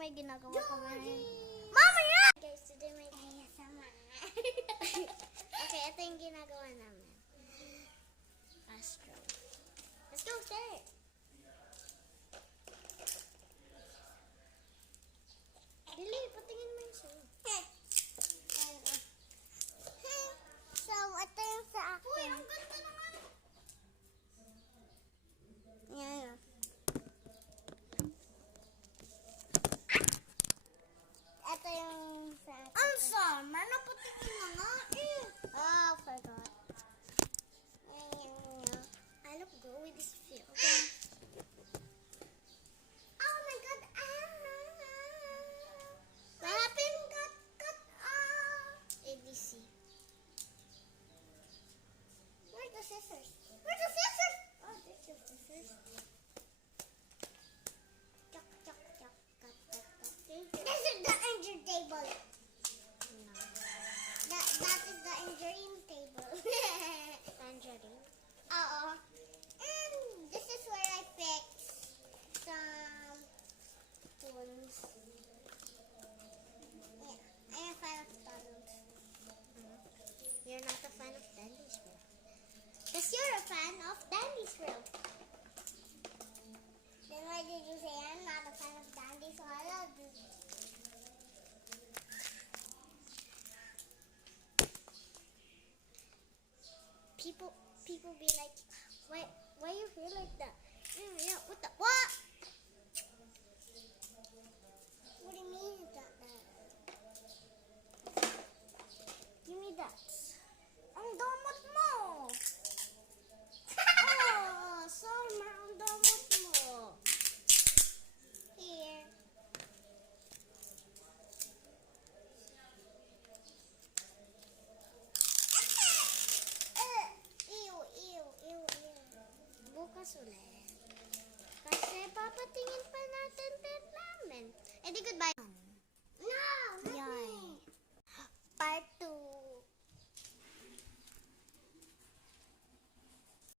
may ginagawa ko ngayon. Mamaya! Guys, today may sama. Okay, ito yung ginagawa namin. Astro. Let's go, start! Dili, patingin mo yung sa'yo. So, ito yung sa akin. Uy, ang ganda naman! Yan. Ito yung sa akin. Ang sama, napatingin mo nga eh. Oh, forgot. I look good with this film. Okay. Oh my God, Anna! What happened? Cut off! ABC. Where's the scissors? Where's the scissors? Oh, there's your scissors. Chuck, chuck, chuck, cut, cut, cut. This is the injury table. No. That is the injury table. Tangerine? Oo. And this is where I fix some tools. Yeah, I'm a fan of tunnels. You're not a fan of Dandy's World. Because you're a fan of Dandy's World. Then why did you say I'm not a fan of Dandy's World? People be like, why you feel like that? Yeah, what the what? What do you mean is that? Give me that. Ang damot mo. Oh, Summer, ang damot mo. Here. Bukas ulit. Kasi papatingin pa natin din namin. Eh di goodbye.